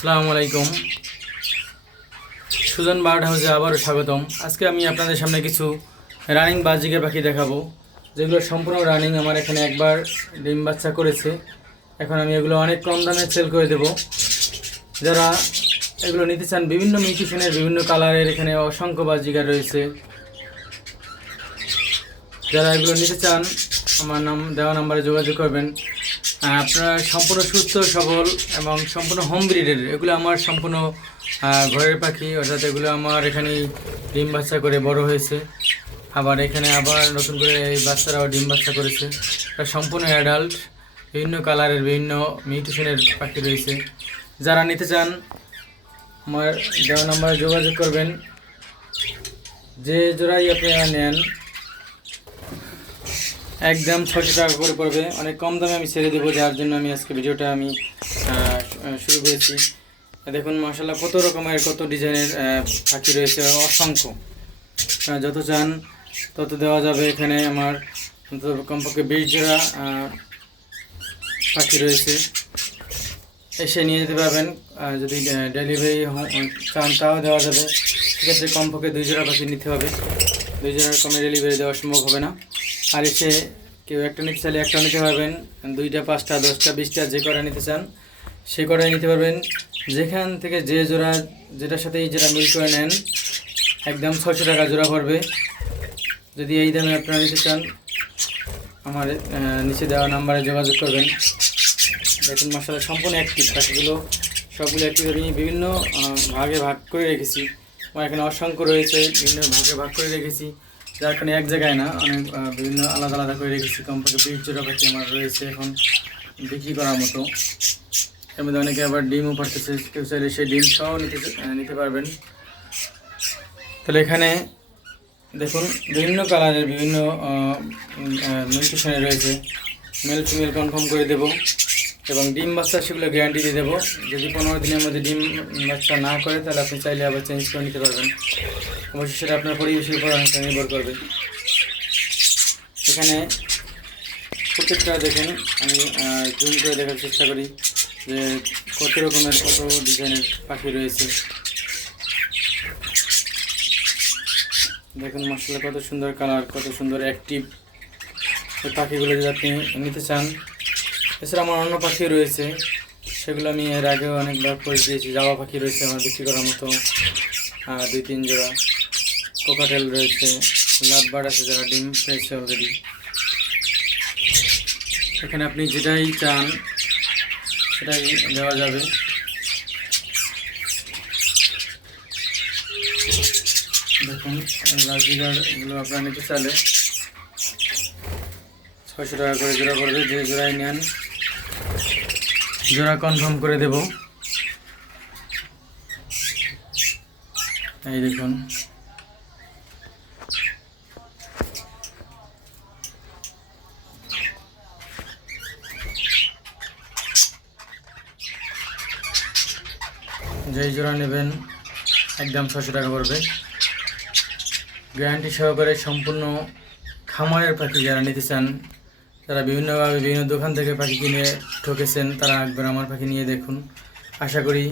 আসসালামু আলাইকুম। সুজন বার্ড হাউসে আবারও স্বাগতম। আজকে আমি আপনাদের সামনে কিছু রানিং বাজিকার পাখি দেখাবো, যেগুলো সম্পূর্ণ রানিং। আমার এখানে একবার ডিম বাচ্চা করেছে। এখন আমি এগুলো অনেক কম দামে সেল করে দেব। যারা এগুলো নিতে চান, বিভিন্ন মিউটেশনের বিভিন্ন কালারের এখানে অসংখ্য বাজিকার রয়েছে। যারা এগুলো নিতে চান আমার দেওয়া নাম্বারে যোগাযোগ করবেন। আপনারা সম্পূর্ণ সুস্থ সবল এবং সম্পূর্ণ হোম ব্রিডের এগুলো আমার সম্পূর্ণ ঘরের পাখি, অর্থাৎ এগুলো আমার এখানেই ডিম বাচ্চা করে বড় হয়েছে। আবার এখানে আবার নতুন করে এই বাচ্চারাও ডিম বাচ্চা করেছে। সম্পূর্ণ অ্যাডাল্ট, বিভিন্ন কালারের বিভিন্ন মিউটেশনের পাখি রয়েছে। যারা নিতে চান আমার দেওয়া নাম্বারে যোগাযোগ করবেন। যে জোড়াই আপনারা নেন একদম 600 টাকা করে পড়বে। অনেক কম দামে আমি ছেড়ে দেবো, যার জন্য আমি আজকে ভিডিওটা শুরু করেছি। দেখুন মাশাআল্লাহ কত রকমের কত ডিজাইনের পাখি রয়েছে, অসংখ্য। যত চান তত দেওয়া যাবে। এখানে আমার কমপক্ষে 20 জোড়া পাখি রয়েছে, এসে নিয়ে যেতে পারবেন। যদি ডেলিভারি চান তাও দেওয়া যাবে। সেক্ষেত্রে কমপক্ষে 2 জোড়া পাখি নিতে হবে। 2 জোড়ার কমে ডেলিভারি দেওয়া সম্ভব হবে না। আর এসে কেউ একটা নিতে চাইলে একটা নিতে পারবেন, 2টা 5টা 10টা 20টা যে কটা নিতে চান সেই কটাই নিতে পারবেন। যেখান থেকে যে জোড়া যেটার সাথেই যেটা মিল করে নেন একদম 600 টাকা জোড়া পড়বে। যদি এই দামে আপনারা নিতে চান আমার নিচে দেওয়া নাম্বারে যোগাযোগ করবেন। দেখুন মাশাআল্লাহ সম্পূর্ণ অ্যাক্টিভ পাখিগুলো, সবগুলো অ্যাক্টিভ। আমি বিভিন্ন ভাগে ভাগ করে রেখেছি। আমার এখানে অসংখ্য রয়েছে, বিভিন্ন ভাগে ভাগ করে রেখেছি, যার কারণে এক জায়গায় না, অনেক বিভিন্ন আলাদা আলাদা করে রেখেছি। কমপক্ষে 20 জোড়া পাখি আমার রয়েছে এখন বিক্রি করার মতো। এর মধ্যে অনেকে আবার ডিমও পাঠাচ্ছে, কেউ চাইলে সেই ডিম সহ নিতে পারবেন। তাহলে এখানে দেখুন বিভিন্ন কালারের বিভিন্ন মিউটেশনে রয়েছে। মেল ফিমেল কনফার্ম করে দেব এবং ডিম বাচ্চা সেগুলো গ্যারান্টি দিয়ে দেবো। যদি 15 দিনের মধ্যে ডিম বাচ্চা না করে তাহলে আপনি চাইলে আবার চেঞ্জ করে নিতে পারবেন। অবশ্যই সেটা আপনার পরিবেশের উপর অনেকটা নির্ভর করবে। এখানে প্রত্যেকটা দেখেন আমি জুম করে দেখার চেষ্টা করি যে কত রকমের কত ডিজাইনের পাখি রয়েছে। দেখুন মাশাআল্লাহ কত সুন্দর কালার, কত সুন্দর অ্যাক্টিভ এই পাখিগুলো। যদি আপনি নিতে চান, এছাড়া আমার অন্য পাখি রয়েছে, সেগুলো আমি এর আগেও অনেকবার করে দিয়েছি। জাবা পাখি রয়েছে আমার বিক্রি করার মতো 2-3 জোড়া। কোকাটেল রয়েছে, লাভবার্ড আছে যারা ডিম পেয়েছে অলরেডি। এখানে আপনি যেটাই চান সেটাই দেওয়া যাবে। দেখুন রাজবিগারগুলো আপনারা নিতে চাইলে 600 টাকা করে জোড়া পড়বে। যে জোড়াই নেন জোড়া কনফার্ম করে দেব। এই দেখুন যেই জোড়া নেবেন একদম 600 টাকা পড়বে। গ্যারান্টি সহকারে সম্পূর্ণ খামারের পাখি যারা নিতে চান, তারা বিভিন্নভাবে বিভিন্ন দোকান থেকে পাখি কিনে ঠকেছেন, তারা একবার আমার পাখি নিয়ে দেখুন। আশা করি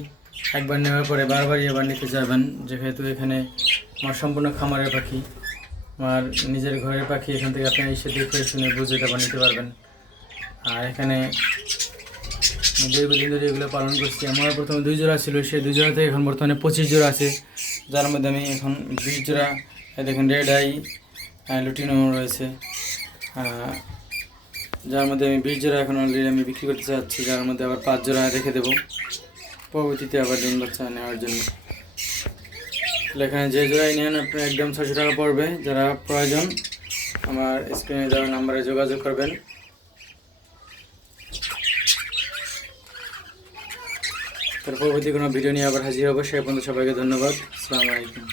একবার নেওয়ার পরে বারবারই আবার নিতে যাবেন, যেহেতু এখানে আমার সম্পূর্ণ খামারের পাখি, আমার নিজের ঘরের পাখি। এখান থেকে আপনি এসে দেখে শুনে বুঝে তারপর নিতে পারবেন। আর এখানে দীর্ঘদিন ধরে এগুলো পালন করছি। আমার প্রথমে 2 জোড়া ছিল, সেই 2 জোড়া থেকে এখন বর্তমানে 25 জোড়া আছে, যার মধ্যে আমি এখন 20 জোড়া দেখুন রেড আই লুটিনো রয়েছে, যার মধ্যে আমি 20 জোড়া এখন অলরেডি আমি বিক্রি করতে চাচ্ছি, যার মধ্যে আবার 5 জোড়া রেখে দেবো পরবর্তীতে আবার ডিম বাচ্চা নেওয়ার জন্য। তাহলে এখানে যে জোড়াই নেন আপনার একদম 600 টাকা পড়বে। যারা প্রয়োজন আমার স্ক্রিনে দেওয়া নাম্বারে যোগাযোগ করবেন। তার পরবর্তী কোনো ভিডিও নিয়ে আবার হাজির হবো। সে পর্যন্ত সবাইকে ধন্যবাদ। আসসালামু আলাইকুম।